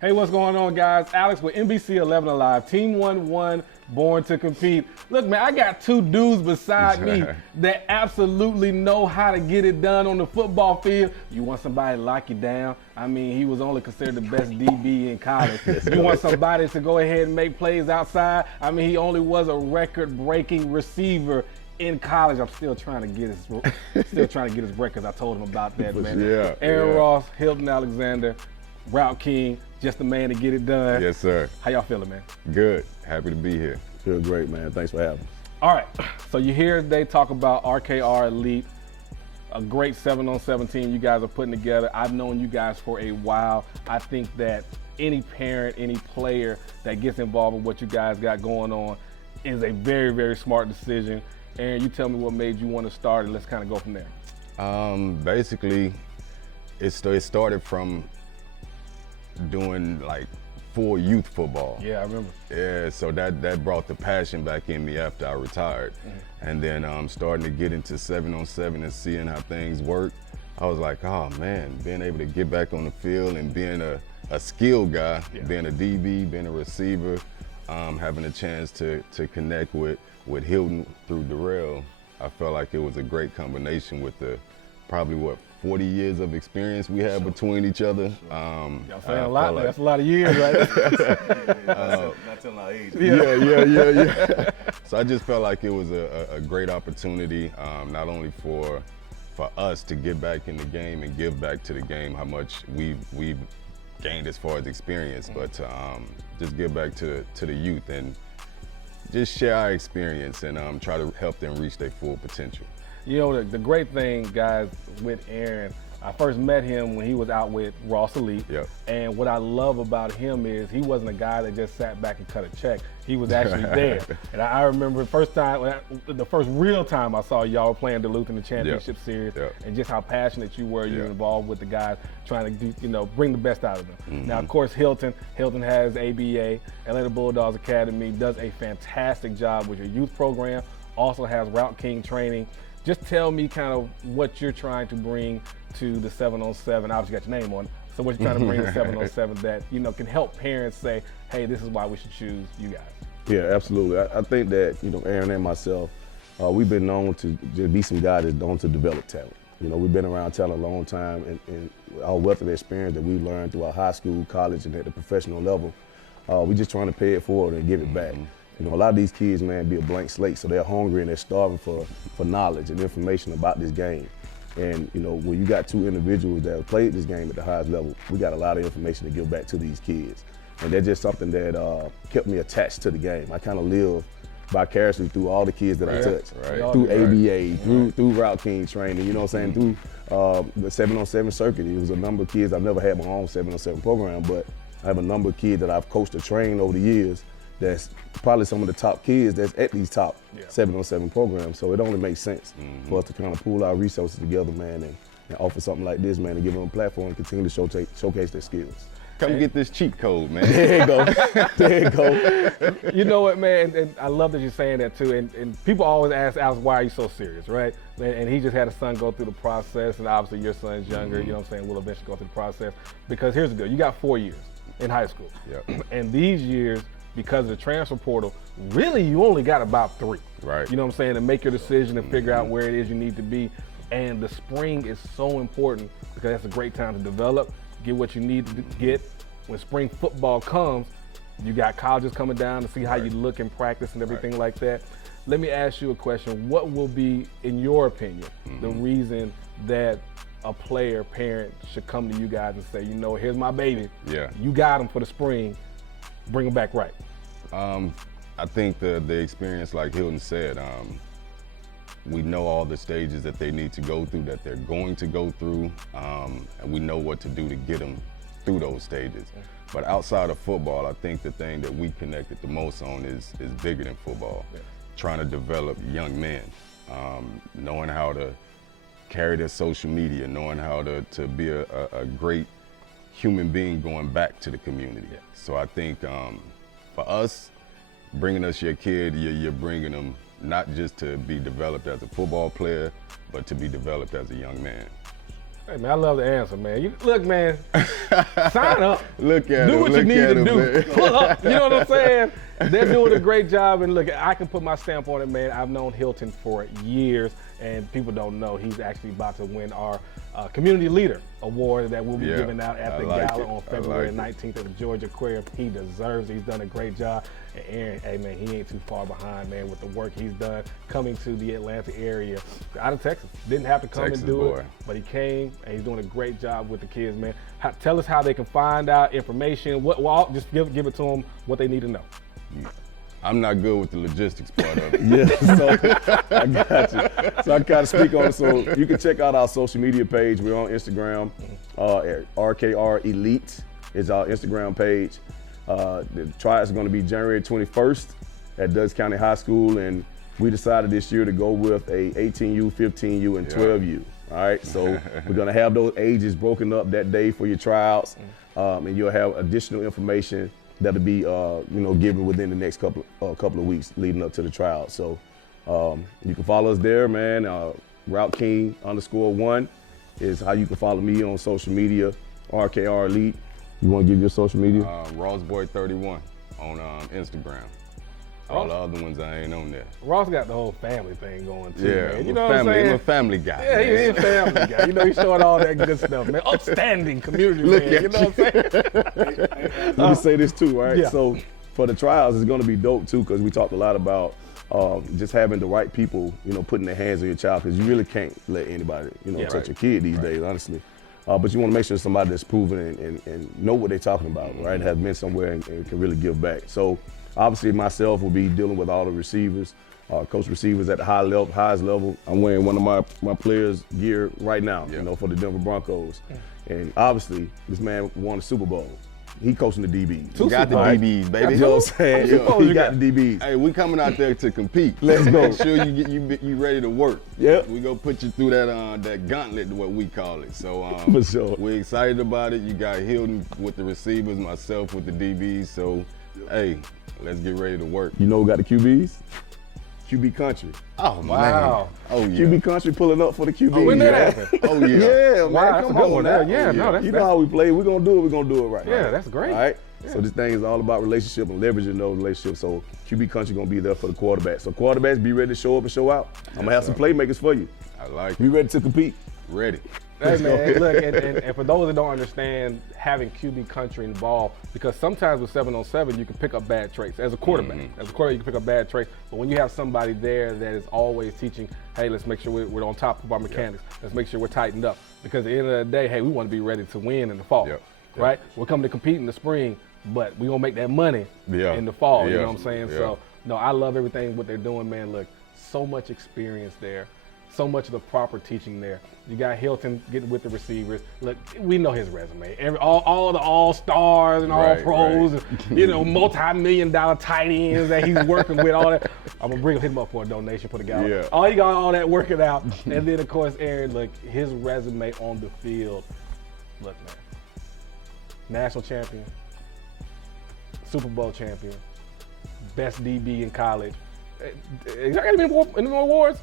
Hey, what's going on, guys? Alex with NBC 11 Alive, Team 1-1, born to compete. Look, man, I got two dudes beside me that absolutely know how to get it done on the football field. You want somebody to lock you down? I mean, he was only considered the best DB in college. You want somebody to go ahead and make plays outside? I mean, he only was a record-breaking receiver in college. I'm still trying to get his records. I told him about that, man. Aaron Ross, Hilton Alexander, Route King, just the man to get it done. Yes, sir. How y'all feeling, man? Good. Happy to be here. Feel great, man. Thanks for having us. All right, so you hear they talk about RKR Elite, a great 7-on-7 team you guys are putting together. I've known you guys for a while. I think that any parent, any player that gets involved with what you guys got going on is a very, very smart decision. Aaron, you tell me what made you want to start, and let's kind of go from there. Basically, it started from doing like full youth football. Yeah, I remember. Yeah, so that brought the passion back in me after I retired. And then starting to get into 7-on-7 and seeing how things work, I was like, oh man, being able to get back on the field and being a skilled guy, being a DB, being a receiver, having a chance to connect with Hilton through Darrell, I felt like it was a great combination with the probably 40 years of experience we had between each other. Y'all saying a lot, that's a lot of years, right? Not telling our age. Yeah. So I just felt like it was a great opportunity, not only for us to get back in the game and give back to the game how much we've gained as far as experience, but just give back to the youth and just share our experience and try to help them reach their full potential. You know, the great thing, guys, with Aaron, I first met him when he was out with Ross Elite. And what I love about him is he wasn't a guy that just sat back and cut a check. He was actually there. And I remember the first real time I saw y'all playing Duluth in the championship series, and just how passionate you were. You were involved with the guys, trying to bring the best out of them. Now, of course, Hilton has ABA, Atlanta Bulldogs Academy, does a fantastic job with your youth program, also has Route King training. Just tell me kind of what you're trying to bring to the 7-on-7. Obviously, you got your name on it. So what you're trying to bring to 7-on-7 that can help parents say, hey, this is why we should choose you guys. Yeah, absolutely. I think that Aaron and myself, we've been known to just be some guys that's known to develop talent. We've been around talent a long time, and our wealth of experience that we've learned through our high school, college, and at the professional level, we're just trying to pay it forward and give it back. A lot of these kids, man, be a blank slate, so they're hungry and they're starving for knowledge and information about this game. And, when you got two individuals that have played this game at the highest level, we got a lot of information to give back to these kids. And that's just something that kept me attached to the game. I kind of live vicariously through all the kids that I touched, through ABA, through Route King training, through the 7-on-7 circuit. It was a number of kids. I've never had my own 7-on-7 program, but I have a number of kids that I've coached or trained over the years that's probably some of the top kids that's at these top 7-on-7 programs. So it only makes sense for us to kind of pool our resources together, man, and offer something like this, man, and give them a platform and continue to showcase their skills. Come get this cheat code, man. There you go. There you go. You know what, man, and I love that you're saying that too. And people always ask Alex, why are you so serious, right? And he just had a son go through the process, and obviously your son's younger, will eventually go through the process. Because here's the deal, you got 4 years in high school. And these years, because of the transfer portal, really you only got about 3. Right. To make your decision and figure out where it is you need to be. And the spring is so important because that's a great time to develop, get what you need to get. When spring football comes, you got colleges coming down to see how you look in practice and everything like that. Let me ask you a question. What will be, in your opinion, the reason that a player, parent should come to you guys and say, here's my baby. You got him for the spring. Bring them back right? I think the experience, like Hilton said, we know all the stages that they need to go through, that they're going to go through, and we know what to do to get them through those stages. But outside of football, I think the thing that we connected the most on is bigger than football. Trying to develop young men, knowing how to carry their social media, knowing how to be a great human being going back to the community. So I think for us, bringing us your kid, you're bringing them not just to be developed as a football player, but to be developed as a young man. Hey, man, I love the answer, man. Look, man, sign up. Look at do him. what Look you need at to him, do. man. Pull up. You know what I'm saying? They're doing a great job. And look, I can put my stamp on it, man. I've known Hilton for years, and people don't know he's actually about to win our Community Leader Award that we'll be giving out at the gala on February 19th at the Georgia Aquarium. He deserves it. He's done a great job. And Aaron, hey, man, he ain't too far behind, man, with the work he's done coming to the Atlanta area out of Texas. Didn't have to come and do it, but he came, and he's doing a great job with the kids, man. Tell us how they can find out information. Just give it to them what they need to know. I'm not good with the logistics part of it. Yeah, so I got you. So I kind of speak on it. So you can check out our social media page. We're on Instagram. RKR Elite is our Instagram page. The tryouts are going to be January 21st at Dutch County High School, and we decided this year to go with a 18U, 15U, and 12U. All right, so we're going to have those ages broken up that day for your tryouts, and you'll have additional information that'll be given within the next couple of weeks leading up to the tryout. So you can follow us there, man. Route King _1 is how you can follow me on social media. RKR Elite. You want to give your social media? Rossboy31 on Instagram. All the other ones I ain't on there. Ross got the whole family thing going too, Yeah, man. You know what I'm saying? I'm a family guy. Yeah, he's a family guy. You know, he's showing all that good stuff, man. Outstanding community man. You know what I'm saying? Let me say this too, right? Yeah. So for the trials, it's going to be dope too, because we talked a lot about just having the right people, putting their hands on your child, because you really can't let anybody, touch your kid these days, honestly. But you want to make sure it's somebody that's proven and know what they're talking about, right? Has been somewhere and can really give back. So obviously myself will be dealing with all the receivers, coach receivers at the highest level. I'm wearing one of my players' gear right now, for the Denver Broncos. And obviously this man won the Super Bowl. He coaching the DBs. You got the DBs, baby. You know what I'm saying? He got the DBs. Hey, we coming out there to compete. Let's go. Make sure you ready to work. Yep. We gonna put you through that gauntlet, what we call it. So for sure. We're excited about it. You got Hilton with the receivers, myself with the DBs. So hey, let's get ready to work. You know who got the QBs? QB Country. Oh, wow. Man. Oh, yeah. QB Country pulling up for the QB. When that happen? Oh, yeah. Yeah, wow, man, that's come a good on one. now. Yeah, no, that's you know how we play. We're going to do it right. Yeah, right? that's great. All right? Yeah. So this thing is all about relationship and leveraging those relationships. So QB Country going to be there for the quarterback. So quarterbacks, be ready to show up and show out. I'm going to have some playmakers for you. I like Be it. ready to compete. Ready. Hey, man, look, and for those that don't understand having QB Country involved, because sometimes with 7-on-7, you can pick up bad traits. As a quarterback, you can pick up bad traits. But when you have somebody there that is always teaching, hey, let's make sure we're on top of our mechanics. Let's make sure we're tightened up. Because at the end of the day, hey, we want to be ready to win in the fall, right? We're coming to compete in the spring, but we're going to make that money in the fall, you know what I'm saying? Yeah. So, no, I love everything what they're doing, man. Look, so much experience there. So much of the proper teaching there. You got Hilton getting with the receivers. Look, we know his resume. All the all-stars and all-pros, and, multi-million-dollar tight ends that he's working with, all that. I'm going to hit him up for a donation for the guy. Yeah. Oh, he got all that working out. And then, of course, Aaron, look, his resume on the field. Look, man, national champion, Super Bowl champion, best DB in college. Is there any more awards?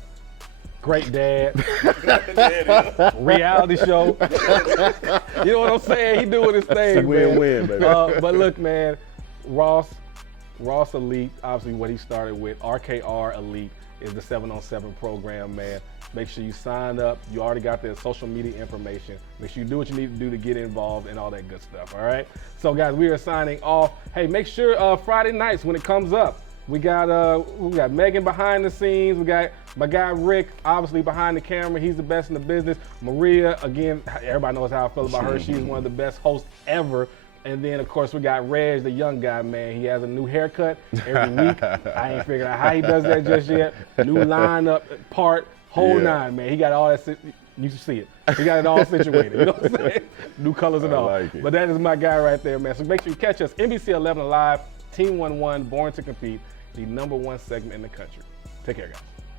Great dad, reality show. You know what I'm saying? He doing his thing, Win-win, baby. But look, man, Ross Elite, obviously what he started with, RKR Elite is the 7-on-7 program, man. Make sure you sign up. You already got the social media information. Make sure you do what you need to do to get involved and all that good stuff, all right? So, guys, we are signing off. Hey, make sure Friday nights when it comes up, we got Megan behind the scenes. We got my guy Rick, obviously behind the camera. He's the best in the business. Maria, again, everybody knows how I feel about her. She's one of the best hosts ever. And then, of course, we got Reg, the young guy, man. He has a new haircut every week. I ain't figured out how he does that just yet. New lineup, whole nine, man. He got all that. You should see it. He got it all situated. You know what I'm saying? New colors and all. Like it. But that is my guy right there, man. So make sure you catch us. NBC 11 Live, Team 11, Born to Compete, the #1 segment in the country. Take care, guys.